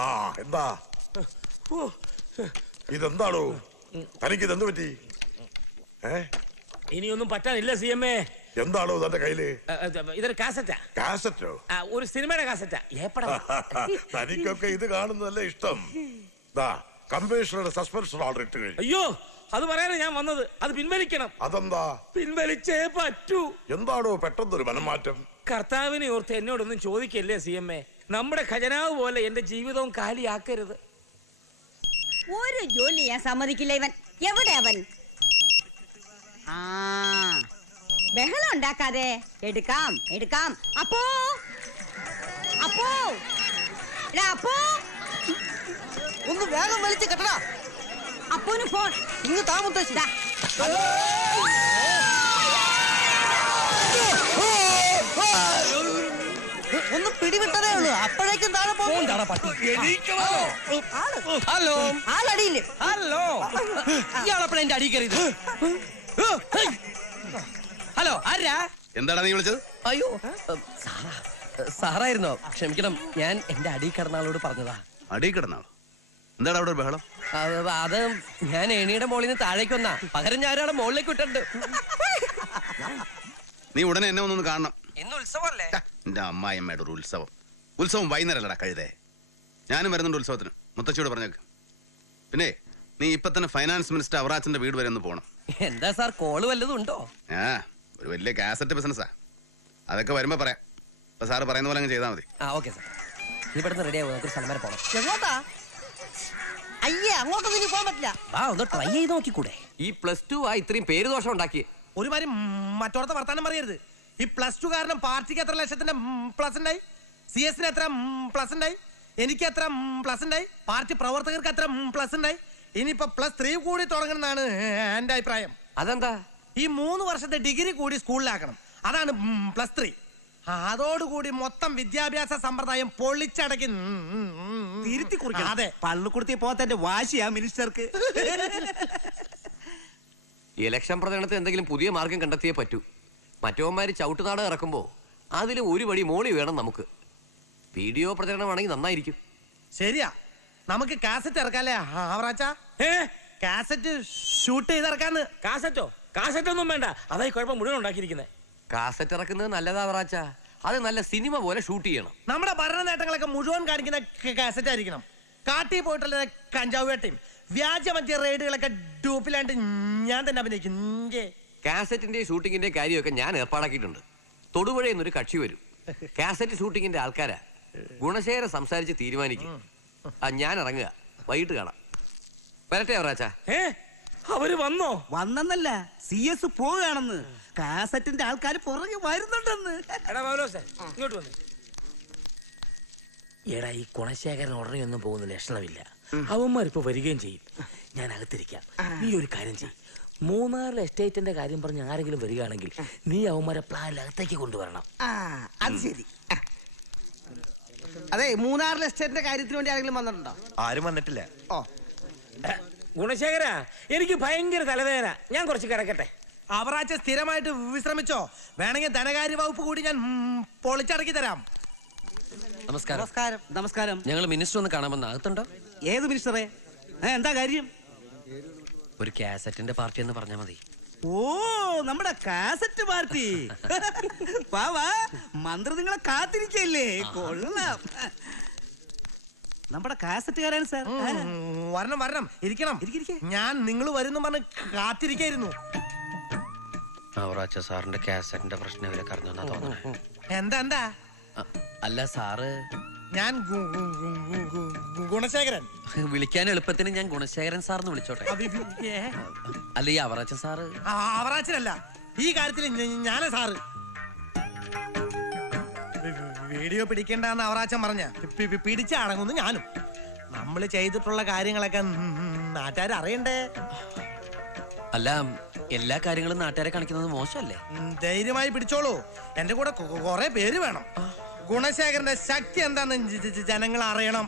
ആ എന്താ ഇതെന്താണോ? തനിക്കിതെന്ത് പറ്റി? ഇനിയൊന്നും പറ്റാനില്ല സി എം എ. എന്താണോ തന്റെ കയ്യില്? ഇതൊരു കാസറ്റാ. കാസറ്റോ? ഒരു സിനിമയുടെ കാസറ്റാ. തനിക്കൊക്കെ ഇത് കാണുന്നതല്ലേ ഇഷ്ടം. കമ്മീഷണറുടെ സസ്പെൻഷൻ ഓർഡർ ഇട്ട് കഴിഞ്ഞു. അയ്യോ, അത് പറയാനാ ഞാൻ വന്നത്. അത് പിൻവലിക്കണം. അതെന്താ? പിൻവലിച്ചേ പറ്റൂ. എന്താണോ പെട്ടെന്നൊരു മനംമാറ്റം? കർത്താവിനെ ഓർത്ത് എന്നോടൊന്നും ചോദിക്കല്ലേ സി എം എ. നമ്മുടെ ഖജനാവ് പോലെ എന്റെ ജീവിതവും കാലിയാക്കരുത്. ഒരു ജോലി ഞാൻ സമ്മതിക്കില്ല. ഇവൻ എവിടെ അവൻ? ബഹളം ഉണ്ടാക്കാതെ എടുക്കാം എടുക്കാം. അപ്പോ അപ്പോ അപ്പോ ഒന്ന് വേഗം വലിച്ച് കെട്ടടാ. അപ്പോന് ഫോൺ ഇങ്ങ് താമസിച്ച ഒന്ന് പിടിവിട്ടതേ ഉള്ളൂ. അപ്പോഴേക്കും താഴെ പോകും. ഹലോ ആളടിയില്ലേ? ഹലോ, ഇയാളെപ്പോഴാ എന്റെ അടി കയറിയത്? ഹലോ, ആരാ? എന്താടാ നീ വിളിച്ചത്? അയ്യോ സാറായിരുന്നോ? ക്ഷമിക്കണം, ഞാൻ എന്റെ അടി കിടന്നാളോട് പറഞ്ഞതാ. അടി കിടന്നാളോ? എന്താടാ അവിടെ ഒരു ബഹളം? അത് ഞാൻ ഏണിയുടെ മോളിൽ നിന്ന് താഴേക്ക് വന്നാ, പകരം ഞാൻ ഒരാളെ മുകളിലേക്ക് വിട്ടിട്ടുണ്ട്. നീ ഉടനെ എന്നെ ഒന്നൊന്ന് കാണണം. ഇന്ന് ഉത്സവമല്ലേ? എന്റെ അമ്മായിയമ്മയുടെ ഒരു ഉത്സവം. ഉത്സവം വൈകുന്നേരമല്ലടാ കഴുതേ. ഞാനും വരുന്നുണ്ട് ഉത്സവത്തിന്. മുത്തച്ഛിയോട് പറഞ്ഞേക്ക്. പിന്നെ നീ ഇപ്പൊ തന്നെ ഫൈനാൻസ് മിനിസ്റ്റർ അവറാച്ചന്റെ വീട് വരെ ഒന്ന് പോണം. എന്താ സാർ, കോള് വല്ലതും ഉണ്ടോ? ഒരു വലിയ കാസറ്റ് ബിസിനസ്സാ. അതൊക്കെ വരുമ്പോ പറയാം. അപ്പൊ സാറ് പറയുന്ന പോലെ അങ്ങ് ചെയ്താൽ മതി. Okay sir. ഇവിടുന്ന് റെഡി ആവും. നമുക്ക് സ്ഥലം വരെ പോണം. എങ്ങോട്ടാ? അയ്യേ, അങ്ങോട്ടൊന്നും ഇനി പോകാൻ പറ്റില്ല. ഒന്ന് ട്രൈ ചെയ്ത് നോക്കിക്കൂടെ? ഈ +2 ആ ഇത്രയും പേര് ദോഷം ഉണ്ടാക്കി. ഒരുമാതിരി മറ്റോടത്തെ വർത്താനം പറയരുത്. ഈ +2 കാരണം പാർട്ടിക്ക് എത്ര ലക്ഷത്തിന്റെ പ്ലസ് ഉണ്ടായി? CS എത്ര പ്ലസ് ഉണ്ടായി? എനിക്ക് എത്ര പ്ലസ് ഉണ്ടായി? പാർട്ടി പ്രവർത്തകർക്ക് എത്ര പ്ലസ് ഉണ്ടായി? ഇനിയിപ്പോ +3 കൂടി തുടങ്ങണമെന്നാണ് എന്റെ അഭിപ്രായം. അതെന്താ? ഈ 3 വർഷത്തെ ഡിഗ്രി കൂടി സ്കൂളിലാക്കണം. അതാണ് +3. അതോടുകൂടി മൊത്തം വിദ്യാഭ്യാസ സമ്പ്രദായം പൊളിച്ചടക്കി തിരുത്തി കുറിക്കണം. അതെ, പള്ളിക്കുടുത്തി പോത്തന്റെ വാശിയാ മിനിസ്റ്റർക്ക്. ഇലക്ഷൻ പ്രചരണത്തിൽ എന്തെങ്കിലും പുതിയ മാർഗം കണ്ടെത്തിയേ പറ്റൂ. മറ്റവന്മാര് ചവിട്ടുനാട് ഇറക്കുമ്പോ അതിലും ഒരു വടി മോളി വേണം നമുക്ക്. വീഡിയോ പ്രചരണമാണെങ്കിൽ നന്നായിരിക്കും. ശരിയാ, നമുക്ക് കാസറ്റ് ഇറക്കാല്ലേ അവറാച്ച? കാസറ്റ് ഷൂട്ട് ചെയ്തിറക്കാന്ന്. കാസറ്റോ? കാസറ്റ് ഒന്നും വേണ്ട. അതായി കുഴപ്പം മുഴുവൻ ഉണ്ടാക്കിയിരിക്കുന്നത്. കാസറ്റ് ഇറക്കുന്നത് നല്ലതാ അവറാച്ച. അത് നല്ല സിനിമ പോലെ ഷൂട്ട് ചെയ്യണം. നമ്മുടെ ഭരണ നേട്ടങ്ങളൊക്കെ മുഴുവൻ കാണിക്കുന്ന കാസറ്റ് ആയിരിക്കണം. കാട്ടി പോയിട്ടുള്ള കഞ്ചാവ് വേട്ടയും വ്യാജമദ്യ റെയ്ഡുകളൊക്കെ ഡൂപ്പിലാണ്ട് ഞാൻ തന്നെ അഭിനയിക്കും. കാസറ്റിന്റെ ഷൂട്ടിങ്ങിന്റെ കാര്യമൊക്കെ ഞാൻ ഏർപ്പാടാക്കിയിട്ടുണ്ട്. തൊടുപുഴയിൽ നിന്നൊരു കക്ഷി വരും. കാസറ്റ് ഷൂട്ടിങ്ങിന്റെ ആൾക്കാരാ. ഗുണശേഖരം സംസാരിച്ച് തീരുമാനിക്കും. ഞാൻ ഇറങ്ങുക. വൈകിട്ട് കാണാം. വരട്ടെ അവറാച്ച. അവര് വന്നോ? വന്നെന്നല്ല, CS പോവുകയാണെന്ന്. കാസറ്റിന്റെ ആൾക്കാർ പുറകെ വരുന്നുണ്ടെന്ന്. ഇങ്ങോട്ട് വന്നു. എടാ, ഈ ഗുണശേഖരൻ ഉടനെ ഒന്നും പോകുന്ന ലക്ഷണമില്ല. അവന്മാരിപ്പോ വരികയും ചെയ്യും. ഞാൻ അകത്തിരിക്കാം. നീ ഒരു കാര്യം ചെയ്യും. മൂന്നാറിലെ എസ്റ്റേറ്റിന്റെ കാര്യം പറഞ്ഞ് ആരെങ്കിലും വരികയാണെങ്കിൽ നീ അവന്മാരെ പ്ലാനിലകത്തേക്ക് കൊണ്ടുവരണം. അത് ശരി. അതെ, മൂന്നാറിലെ എസ്റ്റേറ്റിന്റെ കാര്യത്തിന് വേണ്ടി ആരെങ്കിലും വന്നിട്ടുണ്ടോ? ആരും വന്നിട്ടില്ല. ഗുണശേഖര, എനിക്ക് ഭയങ്കര തലവേദന. ഞാൻ കുറച്ച് കിടക്കട്ടെ. അവറാച്ച സ്ഥിരമായിട്ട് വിശ്രമിച്ചോ. വേണമെങ്കിൽ ധനകാര്യ വകുപ്പ് കൂടി ഞാൻ പൊളിച്ചടക്കി തരാം. നമസ്കാരം. നമസ്കാരം. നമസ്കാരം. ഞങ്ങൾ മിനിസ്റ്റർ ഒന്ന് കാണാമെന്ന്. അകത്തുണ്ടോ? ഏത് മിനിസ്റ്ററെ? എന്താ കാര്യം? ഒരു കാസറ്റിന്റെ പാർട്ടി എന്ന് പറഞ്ഞാൽ മതി. ഓ, നമ്മുടെ കാസറ്റ് പാർട്ടി. വാ, മന്ത്രി നിങ്ങളെ കാത്തിരിക്കല്ലേ? കൊള്ളാം. നമ്മുടെ കാസറ്റുകാരാണ് സാർ. വരണം വരണം, ഇരിക്കണം. ഞാൻ നിങ്ങൾ വരുന്നു പറഞ്ഞ് കാത്തിരിക്കായിരുന്നു. അവറാച്ച സാറിന്റെ കാസറ്റിന്റെ പ്രശ്നം ഇവരൊക്കെ അറിഞ്ഞാ തോന്നുന്നു. എന്താ? അല്ല സാറ്, ഞാൻ ഗുണശേഖരൻ. വിളിക്കാൻ എളുപ്പത്തിന് ഞാൻ ഗുണശേഖരൻ സാറിന് വിളിച്ചോട്ടെ? അല്ല, ഈ അവറാച്ചൻ സാറ്? അവറാച്ചനല്ല, ഈ കാര്യത്തിൽ ഞാനേ സാറ്. വീഡിയോ പിടിക്കേണ്ടെന്ന് അവറാച്ചൻ പറഞ്ഞ പിടിച്ചടങ്ങുന്നു ഞാനും. നമ്മൾ ചെയ്തിട്ടുള്ള കാര്യങ്ങളൊക്കെ നാട്ടുകാർ അറിയണ്ടേ? അല്ല, എല്ലാ കാര്യങ്ങളും നാട്ടുകാരെ കാണിക്കുന്നത് മോശമല്ലേ? ധൈര്യമായി പിടിച്ചോളൂ. എന്റെ കൂടെ കുറെ പേര് വേണം. ഗുണശേഖരന്റെ ശക്തി എന്താന്ന് ജനങ്ങൾ അറിയണം.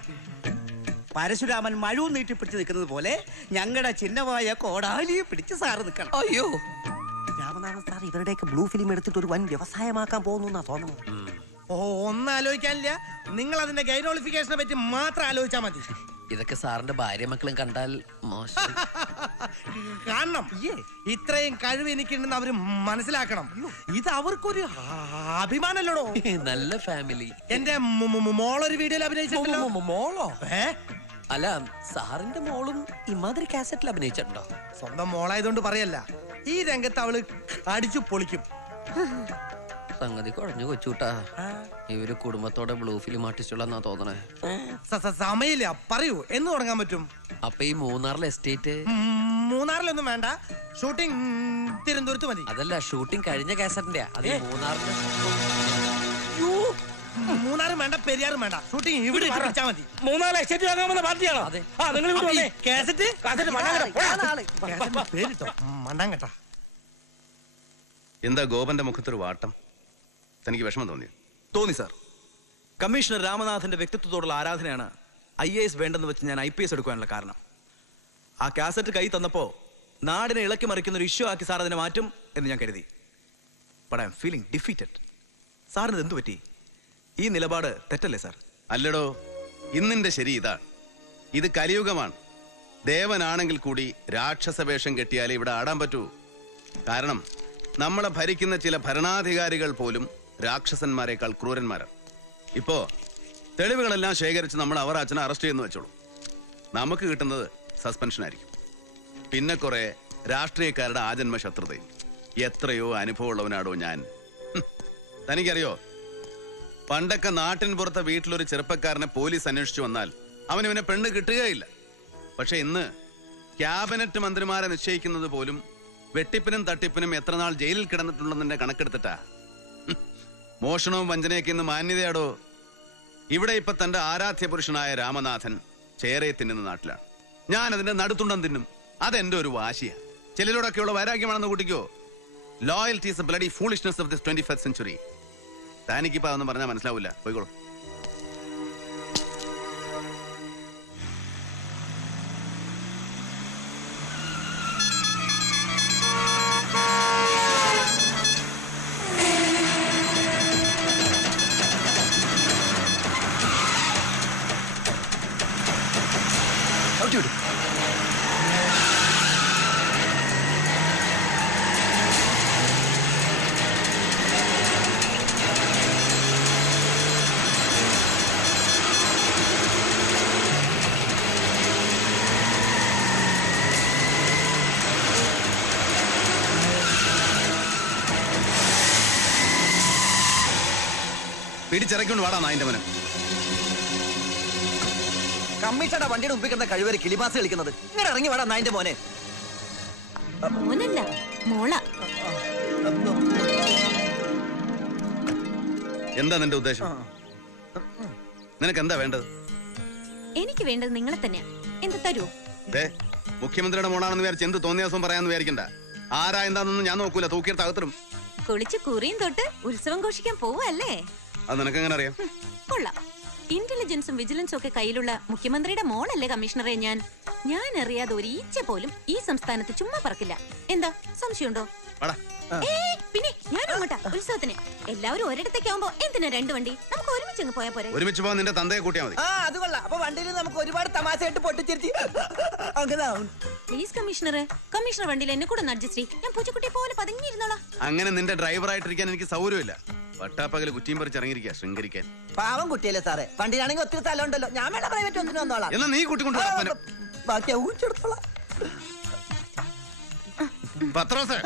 പരശുരാമൻ മഴവും നീട്ടിപ്പിടിച്ച് നിൽക്കുന്നത് പോലെ ഞങ്ങളുടെ ചിഹ്നമായ കോടാലിയെ പിടിച്ച് സാറ് നിൽക്കണം. അയ്യോ, രാമനാഥൻ സാർ ഇവരുടെയൊക്കെ ബ്ലൂ ഫിലിം എടുത്തിട്ട് ഒരു വൻ വ്യവസായമാക്കാൻ പോകുന്നു തോന്നുന്നു. ഒന്നും ആലോചിക്കാനില്ല. നിങ്ങൾ അതിന്റെ ഗൈനോളിഫിക്കേഷനെ പറ്റി മാത്രം ആലോചിച്ചാൽ മതി. ഇതൊക്കെ സാറിന്റെ ഭാര്യ മക്കളും കണ്ടാൽ മോശം. കാണണം. ഇത്രയും കഴിവ് എനിക്കുണ്ടെന്ന് അവര് മനസ്സിലാക്കണം. ഇത് അവർക്കൊരു അഭിമാനല്ലോടോ. നല്ല ഫാമിലി. എന്റെ മോളൊരു വീഡിയോയിൽ അഭിനയിച്ചിട്ടുണ്ടല്ലോ. മോളോ? ഏ? അല്ല, സാറിന്റെ മോളും ഇമാതിരി കാസറ്റിൽ അഭിനയിച്ചിട്ടുണ്ടോ? സ്വന്തം മോളായതുകൊണ്ട് പറയല്ല, ഈ രംഗത്ത് അവള് അടിച്ചു പൊളിക്കും. സംഗതി കുഴഞ്ഞു കൊച്ചൂട്ടാ. ഇവര് കുടുംബത്തോടെ ബ്ലൂ ഫിലിം ആർട്ടിസ്റ്റുള്ളാ തോന്നണേ. സമയില്ല. പറയൂ, എന്ന് തുടങ്ങാൻ പറ്റും? അപ്പൊ ഈ മൂന്നാറിലെ എസ്റ്റേറ്റ്? മൂന്നാറിലൊന്നും വേണ്ട, ഷൂട്ടിംഗ് തിരുവനന്തപുരത്ത് മതി. അതല്ല, ഷൂട്ടിംഗ് കഴിഞ്ഞ കാസറ്റിന്റെ. അത് മൂന്നാറിന്റെ. മൂന്നാറും വേണ്ട, പെരിയാറും വേണ്ട, ഷൂട്ടിംഗ് ഇവിടെ പിടിച്ചാ മതി. മൂന്നാല് എസ്റ്റേറ്റ് വാങ്ങാമെന്ന പാർട്ടിയാണോ? അതെ. മണ്ടാങ്കട്ട. എന്താ ഗോപന്റെ മുഖത്തൊരു വാട്ടം? തനിക്ക് വിഷമം തോന്നിയോ? തോന്നി സാർ. കമ്മീഷണർ രാമനാഥന്റെ വ്യക്തിത്വത്തോടുള്ള ആരാധനയാണ് IAS വേണ്ടെന്ന് വെച്ച് ഞാൻ IPS എടുക്കാനുള്ള കാരണം. ആ കാസറ്റ് കൈ തന്നപ്പോ നാടിനെ ഇളക്കി മറിക്കുന്ന ഒരു ഇഷ്യൂ ആക്കി സാർ അതിനെ മാറ്റും എന്ന് ഞാൻ കരുതി. But I M feeling defeated. സാറിന് എന്തു പറ്റി? ഈ നിലപാട് തെറ്റല്ലേ സാർ? അല്ലടോ, ഇന്നിന്റെ ശരി ഇതാണ്. ഇത് കലിയുഗമാണ്. ദേവനാണെങ്കിൽ കൂടി രാക്ഷസ വേഷം കെട്ടിയാലേ ഇവിടെ ആടാൻ പറ്റൂ. കാരണം നമ്മളെ ഭരിക്കുന്ന ചില ഭരണാധികാരികൾ പോലും രാക്ഷസന്മാരെക്കാൾ ക്രൂരന്മാരാണ്. ഇപ്പോ തെളിവുകളെല്ലാം ശേഖരിച്ച് നമ്മൾ അവറാച്ചനെ അറസ്റ്റ് ചെയ്യുന്നു വെച്ചോളൂ. നമുക്ക് കിട്ടുന്നത് സസ്പെൻഷൻ ആയിരിക്കും. പിന്നെ കുറെ രാഷ്ട്രീയക്കാരുടെ ആജന്മ ശത്രുതയും. എത്രയോ അനുഭവമുള്ളവനാടോ ഞാൻ. തനിക്കറിയോ, പണ്ടൊക്കെ നാട്ടിൻ പുറത്തെ വീട്ടിലൊരു ചെറുപ്പക്കാരനെ പോലീസ് അന്വേഷിച്ചു വന്നാൽ അവനിവനെ പെണ്ണ് കിട്ടുകയില്ല. പക്ഷെ ഇന്ന് ക്യാബിനറ്റ് മന്ത്രിമാരെ നിശ്ചയിക്കുന്നത് പോലും വെട്ടിപ്പിനും തട്ടിപ്പിനും എത്ര നാൾ ജയിലിൽ കിടന്നിട്ടുണ്ടെന്നെ കണക്കെടുത്തിട്ടാ. മോഷണവും വഞ്ചനയൊക്കെ ഇന്ന് മാന്യതയാടോ. ഇവിടെ ഇപ്പൊ തന്റെ ആരാധ്യ പുരുഷനായ രാമനാഥൻ ചേരയെ തിന്നുന്ന നാട്ടിലാണ്. ഞാൻ അതിന്റെ നടുത്തുണ്ടം തിന്നും. അതെന്റെ ഒരു വാശിയാ. ചിലരോടൊക്കെയുള്ള വൈരാഗ്യമാണെന്ന് കൂട്ടിക്കോ. Loyalty is A bloody foolishness of this 21st century. താനിക്കിപ്പോ അതൊന്നും പറഞ്ഞാൽ മനസ്സിലാവില്ല. പോയിക്കോളൂ. പിടിച്ചിറക്കൊണ്ട് വാടാ നായിന്റെ മനം. കമ്മീഷണറുടെ വണ്ടിയുടെ മുമ്പിൽ കിടന്ന കഴിവരെ കിളിമാസ് കളിക്കുന്നത്. ഇങ്ങനെ ഇറങ്ങി വേടാ നായിന്റെ മോനെ. മോനല്ല, മോള. എന്താ നിന്റെ ഉദ്ദേശം? നിനക്ക് എന്താ വേണ്ടത്? എനിക്ക് വേണ്ടത് നിങ്ങളെ തന്നെയാ. എന്ത് തരൂ? മുഖ്യമന്ത്രിയുടെ മോളാണെന്ന് വിചാരിച്ച് എന്ത് തോന്നിയ ദിവസം പറയാന്ന് വിചാരിക്കണ്ട. ആരാ എന്താണെന്നൊന്നും ഞാൻ നോക്കൂല. തൂക്കിയെടുത്ത് അകത്തിടും. കുളിച്ച് കുറിയും തൊട്ട് ഉത്സവം ഘോഷിക്കാൻ പോവല്ലേ? അത് നിനക്ക് എങ്ങനെ അറിയാം? കൊള്ളാം. ഇന്റലിജൻസും വിജിലൻസും ഒക്കെ കയ്യിലുള്ള മുഖ്യമന്ത്രിയുടെ മോളല്ലേ കമ്മീഷണറെ ഞാൻ. ഞാൻ അറിയാതെ ഒരു ഈച്ച പോലും ഈ സംസ്ഥാനത്ത് ചുമ്മാ പറക്കില്ല. എന്താ സംശയമുണ്ടോ? പിന്നെ ഞാൻ അങ്ങോട്ടാ ഉത്സവത്തിന്. എല്ലാവരും ഒരിടത്തേക്കാവുമ്പോ എന്തിനാ രണ്ട് വണ്ടി? നമുക്ക് ഒരുമിച്ച് അങ്ങ് പോയാ പോരെ? ഒരുമിച്ച് പോകാൻ നിന്റെ തന്തയെ കൂട്ടിയാ മതി. അത് കൊള്ളാം. അപ്പൊ വണ്ടിയിൽ നമുക്ക് ഒരുപാട് തമാശയായിട്ട് പൊട്ടിച്ചിരിച്ച് അങ്ങനെ. പ്ലീസ് കമ്മീഷണറെ, കമ്മീഷണർ വണ്ടിയിൽ എന്നെ കൂടെ അഡ്ജസ്റ്റ് ചെയ്യും. ഞാൻ പൂച്ചക്കുട്ടിയെ പോലെ പതുങ്ങിയിരുന്നോളാം. അങ്ങനെ നിന്റെ ഡ്രൈവറായിട്ടിരിക്കാൻ എനിക്ക് സൗകര്യമില്ല. പട്ടാപ്പകല് കുറ്റിയും പറിച്ച് ഇറങ്ങിയിരിക്കുക ശൃംഗരിക്കാൻ. പാവം കുട്ടിയല്ലേ സാറേ. വണ്ടിയിലാണെങ്കിൽ ഒത്തിരി സ്ഥലം ഉണ്ടല്ലോ. ഞാൻ വേണ്ട പ്രൈവറ്റ് ഒന്നിന് വന്നോളാം. എന്നാ നീ കൂട്ടിക്കൊണ്ടു. ബാക്കി ഊച്ചെടുത്തോളാം. പത്രോസേ,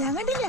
ഞാൻ കണ്ടില്ല.